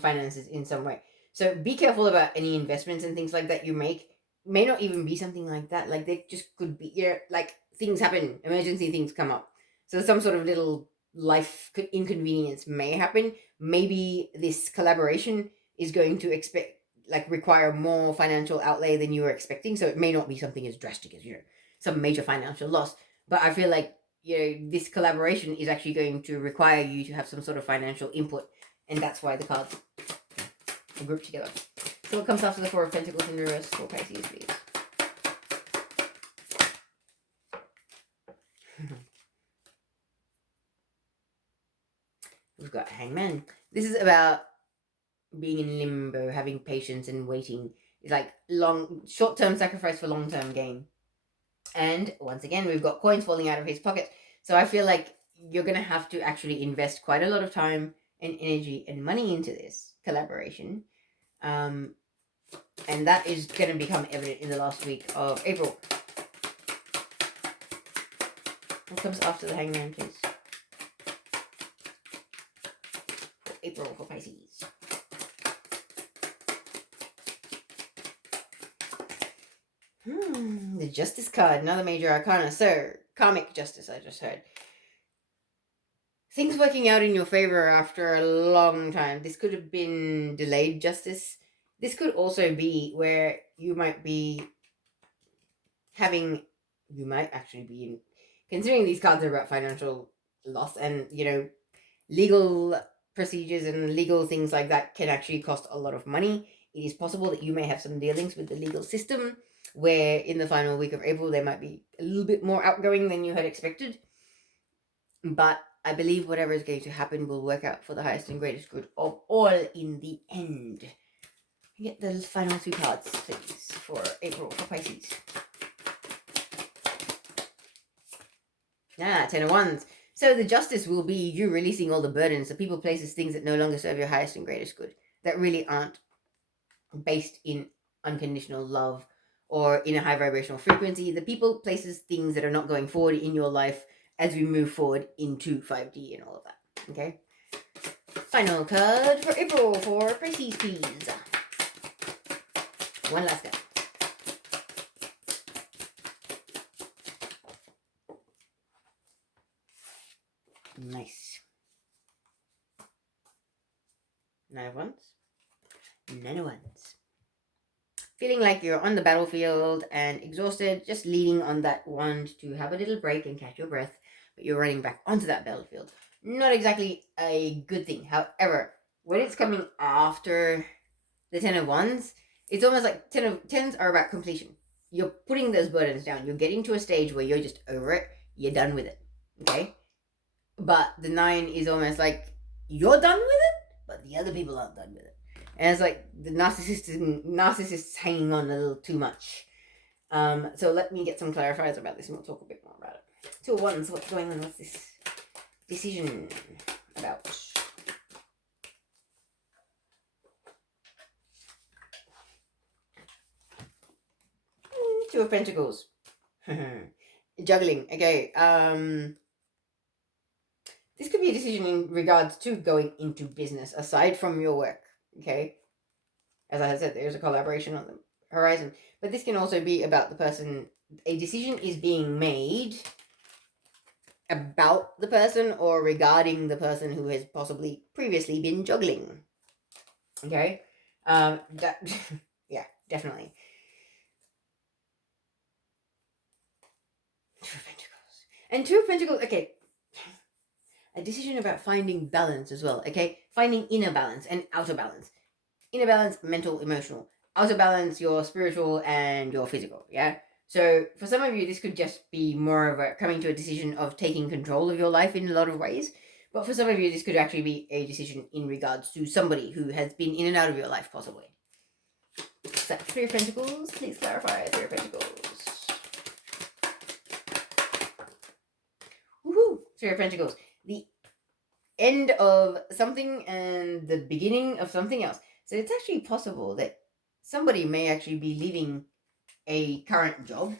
finances in some way. So be careful about any investments and things like that you make. May not even be something like that. Like they just could be, like things happen, emergency things come up. So some sort of little life inconvenience may happen. Maybe this collaboration is going to require more financial outlay than you were expecting. So it may not be something as drastic as some major financial loss. But I feel like this collaboration is actually going to require you to have some sort of financial input, and that's why the cards are grouped together. So what comes after the Four of Pentacles in reverse for Pisces, please? We've got Hangman. This is about being in limbo, having patience and waiting. It's like short-term sacrifice for long-term gain. And once again, we've got coins falling out of his pocket. So I feel like you're going to have to actually invest quite a lot of time and energy and money into this collaboration. And that is going to become evident in the last week of April. What comes after the Hangman, please? April for Pisces. The Justice card, another major arcana. So, karmic justice, I just heard. Things working out in your favor after a long time. This could have been delayed justice. This could also be where you might actually be considering these cards are about financial loss and, legal procedures and legal things like that can actually cost a lot of money. It is possible that you may have some dealings with the legal system where in the final week of April they might be a little bit more outgoing than you had expected. But I believe whatever is going to happen will work out for the highest and greatest good of all in the end. Get the final two cards, please, for April for Pisces. Ten of Wands. So the justice will be you releasing all the burdens, the people, places, things that no longer serve your highest and greatest good, that really aren't based in unconditional love or in a high vibrational frequency. The people, places, things that are not going forward in your life as we move forward into 5D and all of that. Okay? Final card for April for Pisces, please. One last card. Nice. Nine of Wands. Nine of Wands. Feeling like you're on the battlefield and exhausted, just leaning on that wand to have a little break and catch your breath, but you're running back onto that battlefield. Not exactly a good thing. However, when it's coming after the Ten of Wands, it's almost like tens are about completion. You're putting those burdens down. You're getting to a stage where you're just over it. You're done with it. Okay? But the nine is almost like you're done with it, but the other people aren't done with it. And it's like the narcissist's hanging on a little too much. So let me get some clarifiers about this and we'll talk a bit more about it. Two of Wands, what's going on with this decision about? Two of Pentacles. Juggling. Okay. This could be a decision in regards to going into business aside from your work. Okay. As I said, there's a collaboration on the horizon. But this can also be about the person. A decision is being made about the person or regarding the person who has possibly previously been juggling. Okay? Yeah, definitely. Two of Pentacles. And Two of Pentacles, okay. A decision about finding balance as well, okay? Finding inner balance and outer balance. Inner balance, mental, emotional. Outer balance, your spiritual and your physical, yeah? So for some of you, this could just be more of a coming to a decision of taking control of your life in a lot of ways. But for some of you, this could actually be a decision in regards to somebody who has been in and out of your life, possibly. So, Three of Pentacles, please clarify. Three of Pentacles. Woohoo! Three of Pentacles. The end of something and the beginning of something else. So it's actually possible that somebody may actually be leaving a current job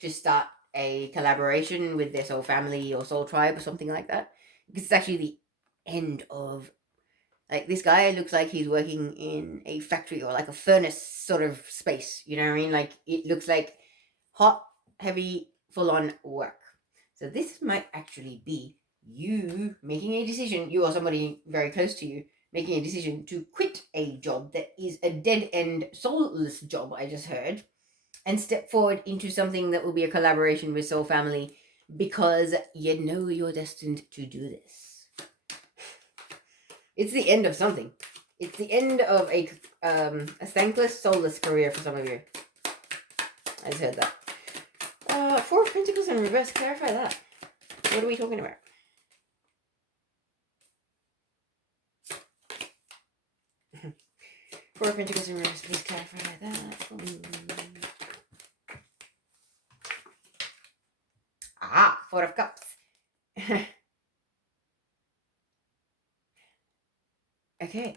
to start a collaboration with their soul family or soul tribe or something like that. Because it's actually the end of Like this guy looks like he's working in a factory or like a furnace sort of space. You know what I mean? Like it looks like hot, heavy, full on work. So this might actually be you making a decision, you or somebody very close to you, making a decision to quit a job that is a dead end, soulless job, I just heard, and step forward into something that will be a collaboration with Soul Family because you know you're destined to do this. It's the end of something. It's the end of a thankless, soulless career for some of you. I just heard that. Four of Pentacles in reverse. Clarify that. What are we talking about? Four of Pentacles in reverse. Please clarify that. Four of Cups. Okay.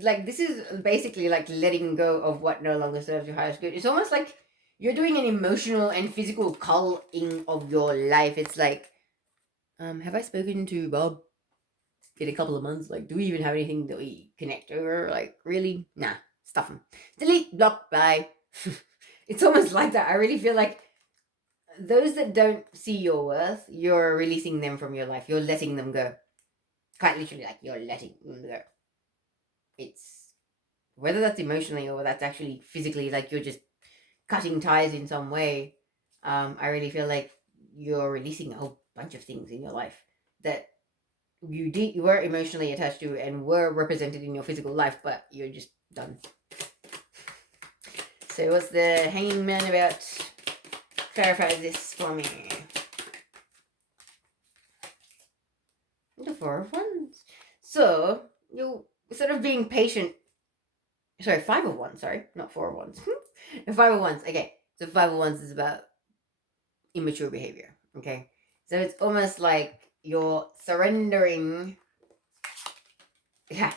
Like, this is basically like letting go of what no longer serves your highest good. It's almost like you're doing an emotional and physical culling of your life. It's like, have I spoken to Bob in a couple of months? Like, do we even have anything that we connect over? Like, really? Nah, stuff them. Delete, block, bye. It's almost like that. I really feel like those that don't see your worth, you're releasing them from your life. You're letting them go. Quite literally, like, you're letting them go. It's whether that's emotionally or that's actually physically, like you're just cutting ties in some way. I really feel like you're releasing a whole bunch of things in your life that you were emotionally attached to and were represented in your physical life, but you're just done. So what's the Hanging Man about? Clarify this for me. The Four of Wands. So you're sort of being patient. Sorry, Five of Wands. Sorry, not Four of Wands. The Five of Wands. Okay, so Five of Wands is about immature behavior. Okay, so it's almost like you're surrendering. Yeah,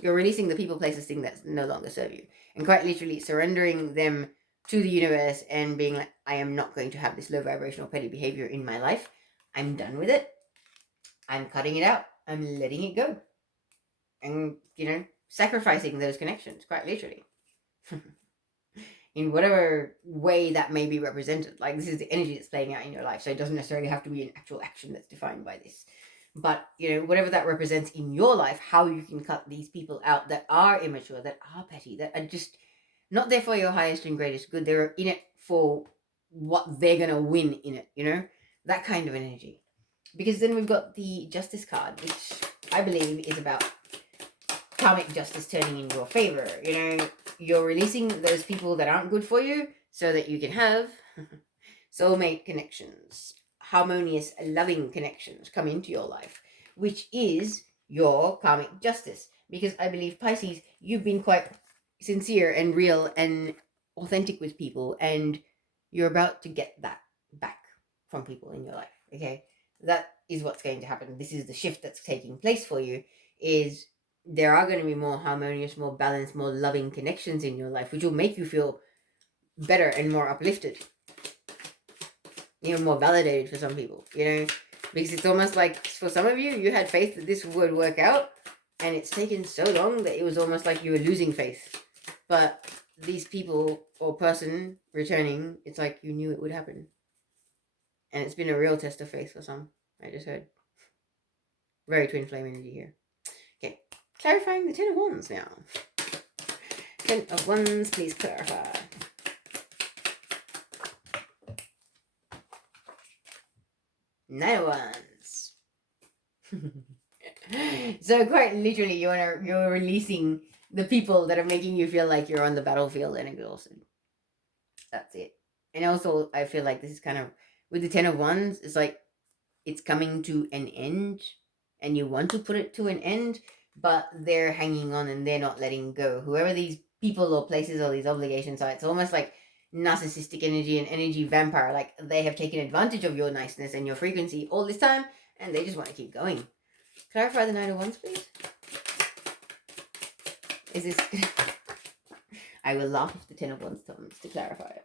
you're releasing the people, places, thing that no longer serve you, and quite literally surrendering them to the universe and being like, I am not going to have this low vibrational petty behavior in my life. I'm done with it. I'm cutting it out. I'm letting it go, and sacrificing those connections, quite literally. In whatever way that may be represented. Like, this is the energy that's playing out in your life, so it doesn't necessarily have to be an actual action that's defined by this. But, whatever that represents in your life, how you can cut these people out that are immature, that are petty, that are just not there for your highest and greatest good. They're in it for what they're going to win in it, that kind of an energy. Because then we've got the Justice card, which I believe is about karmic justice turning in your favor. You're releasing those people that aren't good for you so that you can have soulmate connections, harmonious, loving connections come into your life, which is your karmic justice. Because I believe, Pisces, you've been quite sincere and real and authentic with people, and you're about to get that back from people in your life. Okay, that is what's going to happen. This is the shift that's taking place for you. Is there are going to be more harmonious, more balanced, more loving connections in your life, which will make you feel better and more uplifted. More validated for some people, because it's almost like for some of you, you had faith that this would work out, and it's taken so long that it was almost like you were losing faith. But these people or person returning, it's like you knew it would happen. And it's been a real test of faith for some, I just heard. Very twin flame energy here. Okay, clarifying the Ten of Wands now. Ten of Wands, please clarify. Nine of Wands. So quite literally, you're releasing the people that are making you feel like you're on the battlefield and exhausted. That's it. And also, I feel like this is kind of, with the Ten of Wands, it's like it's coming to an end, and you want to put it to an end, but they're hanging on and they're not letting go. Whoever these people or places or these obligations are, it's almost like narcissistic energy and energy vampire. Like, they have taken advantage of your niceness and your frequency all this time, and they just want to keep going. Clarify the Nine of Wands, please. Is this... I will laugh if the Ten of Wands comes to clarify it.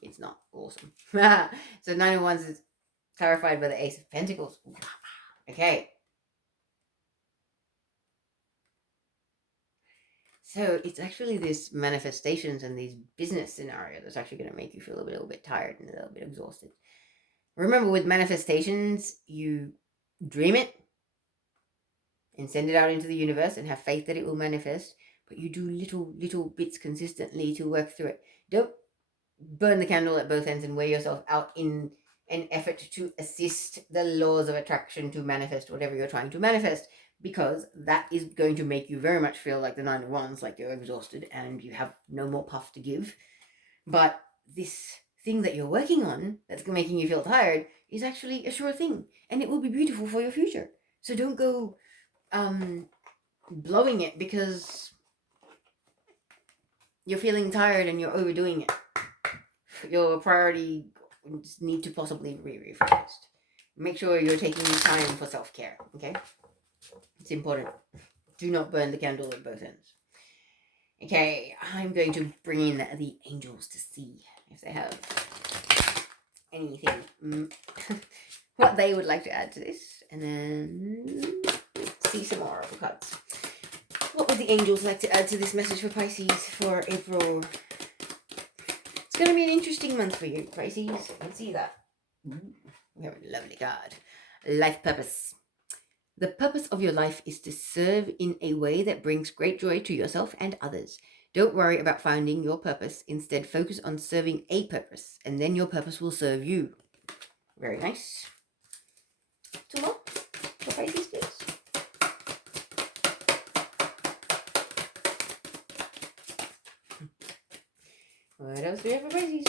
It's not awesome. So Nine of Wands is clarified by the Ace of Pentacles. Okay. So it's actually this manifestations and these business scenario that's actually going to make you feel a little bit tired and a little bit exhausted. Remember, with manifestations, you dream it and send it out into the universe and have faith that it will manifest, but you do little bits consistently to work through it. Don't burn the candle at both ends and wear yourself out in an effort to assist the laws of attraction to manifest whatever you're trying to manifest, because that is going to make you very much feel like the Nine of Wands, like you're exhausted and you have no more puff to give. But this thing that you're working on that's making you feel tired is actually a sure thing, and it will be beautiful for your future. So don't go blowing it because you're feeling tired and you're overdoing it. Your priority need to possibly be refocused. Make sure you're taking time for self-care, okay? It's important. Do not burn the candle at both ends. Okay, I'm going to bring in the angels to see if they have anything, what they would like to add to this, and then see some more of the cards. What would the angels like to add to this message for Pisces for April? It's going to be an interesting month for you, Pisces. I can see that. We have a lovely card. Life purpose. The purpose of your life is to serve in a way that brings great joy to yourself and others. Don't worry about finding your purpose. Instead, focus on serving a purpose, and then your purpose will serve you. Very nice. Two more for Pisces, please. What else do we have for Pisces?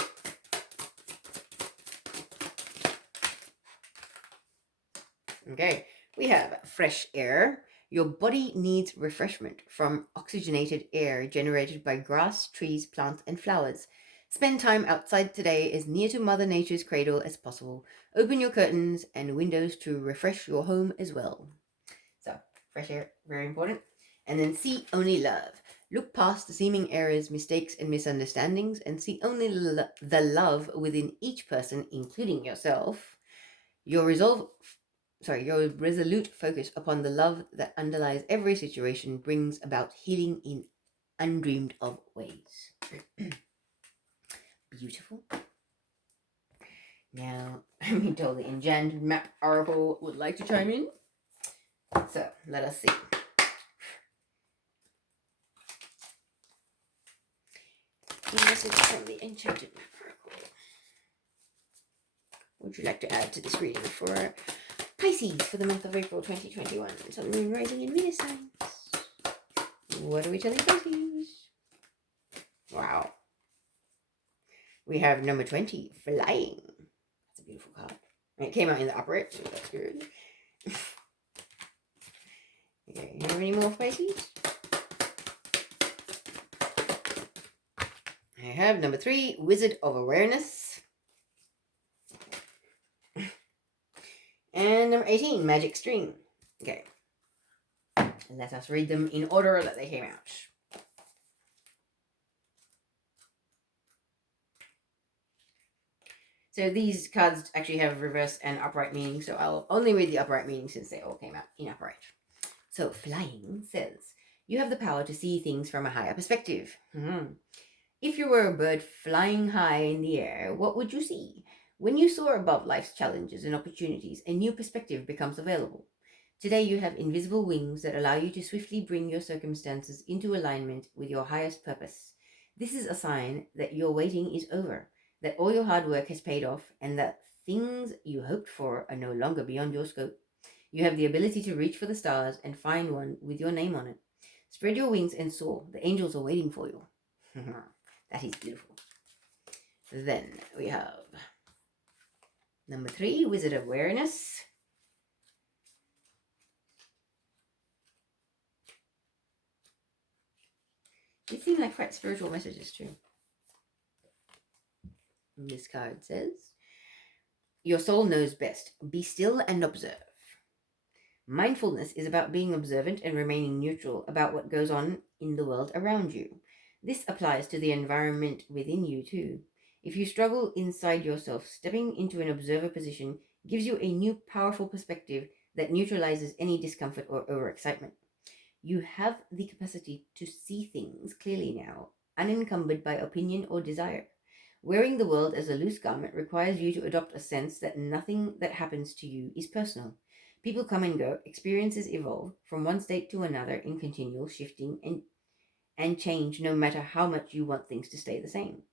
Okay, we have fresh air. Your body needs refreshment from oxygenated air generated by grass, trees, plants, and flowers. Spend time outside today as near to Mother Nature's cradle as possible. Open your curtains and windows to refresh your home as well. So, fresh air, very important. And then see only love. Look past the seeming errors, mistakes, and misunderstandings and see only the love within each person, including yourself. Your resolute focus upon the love that underlies every situation brings about healing in undreamed of ways. Beautiful. Now, I'm being told the Enchanted Map Oracle would like to chime in. So, let us see. The message from the Enchanted Map Oracle. What would you like to add to this reading for Pisces for the month of April 2021? Sun, Moon, Rising, and Venus signs. What are we telling Pisces? Wow. We have number 20, Flying. That's a beautiful card. It came out in the upright, so that's good. Okay, you have any more for Pisces? I have number 3, Wizard of Awareness. And number 18, Magic String. Okay. Let us read them in order that they came out. So these cards actually have reverse and upright meaning, so I'll only read the upright meaning since they all came out in upright. So Flying says, you have the power to see things from a higher perspective. If you were a bird flying high in the air, what would you see? When you soar above life's challenges and opportunities, a new perspective becomes available. Today you have invisible wings that allow you to swiftly bring your circumstances into alignment with your highest purpose. This is a sign that your waiting is over, that all your hard work has paid off, and that things you hoped for are no longer beyond your scope. You have the ability to reach for the stars and find one with your name on it. Spread your wings and soar. The angels are waiting for you. That is beautiful. Then we have number 3, Wizard of Awareness. These seem like quite spiritual messages too. And this card says, your soul knows best. Be still and observe. Mindfulness is about being observant and remaining neutral about what goes on in the world around you. This applies to the environment within you too. If you struggle inside yourself, stepping into an observer position gives you a new powerful perspective that neutralizes any discomfort or overexcitement. You have the capacity to see things clearly now, unencumbered by opinion or desire. Wearing the world as a loose garment requires you to adopt a sense that nothing that happens to you is personal. People come and go, experiences evolve from one state to another in continual shifting and change, no matter how much you want things to stay the same.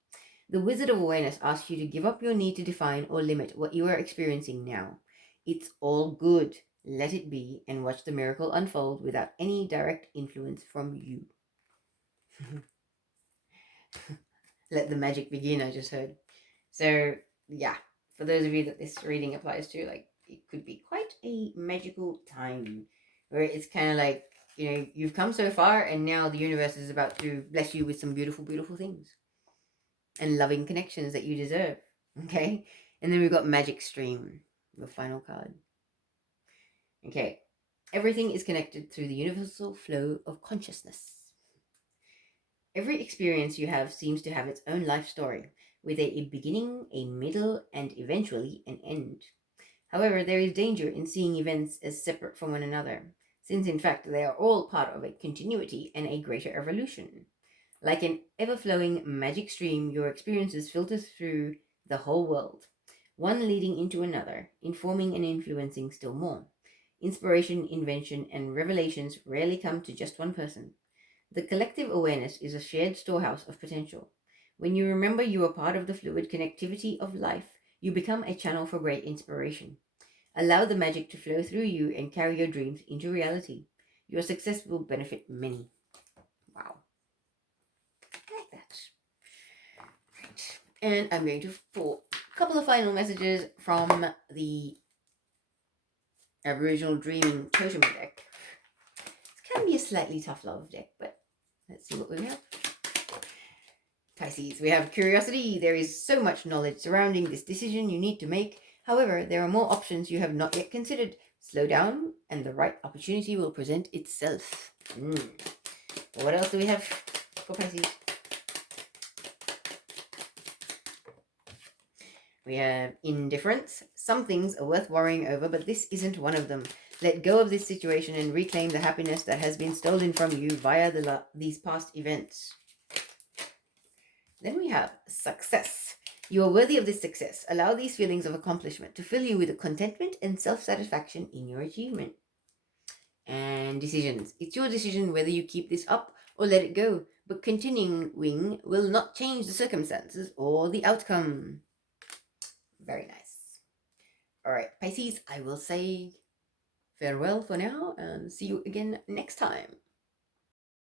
The Wizard of Awareness asks you to give up your need to define or limit what you are experiencing now. It's all good. Let it be and watch the miracle unfold without any direct influence from you. Let the magic begin, I just heard. So, yeah, for those of you that this reading applies to, like, it could be quite a magical time where it's kind of like, you've come so far and now the universe is about to bless you with some beautiful, beautiful things and loving connections that you deserve. Okay? And then we've got Magic Stream, your final card. Okay. Everything is connected through the universal flow of consciousness. Every experience you have seems to have its own life story, with a beginning, a middle, and eventually an end. However, there is danger in seeing events as separate from one another, since in fact they are all part of a continuity and a greater evolution. Like an ever-flowing magic stream, your experiences filter through the whole world, one leading into another, informing and influencing still more. Inspiration, invention, and revelations rarely come to just one person. The collective awareness is a shared storehouse of potential. When you remember you are part of the fluid connectivity of life, you become a channel for great inspiration. Allow the magic to flow through you and carry your dreams into reality. Your success will benefit many. Wow. I like that. Right. And I'm going to pull a couple of final messages from the Aboriginal Dreaming Totem deck. It can be a slightly tough love deck, but let's see what we have. Pisces, we have curiosity. There is so much knowledge surrounding this decision you need to make. However, there are more options you have not yet considered. Slow down, and the right opportunity will present itself. What else do we have for Pisces? We have indifference. Some things are worth worrying over, but this isn't one of them. Let go of this situation and reclaim the happiness that has been stolen from you via these past events. Then we have success. You are worthy of this success. Allow these feelings of accomplishment to fill you with contentment and self-satisfaction in your achievement. And decisions. It's your decision whether you keep this up or let it go, but continuing will not change the circumstances or the outcome. Very nice. All right, Pisces, I will say farewell for now and see you again next time.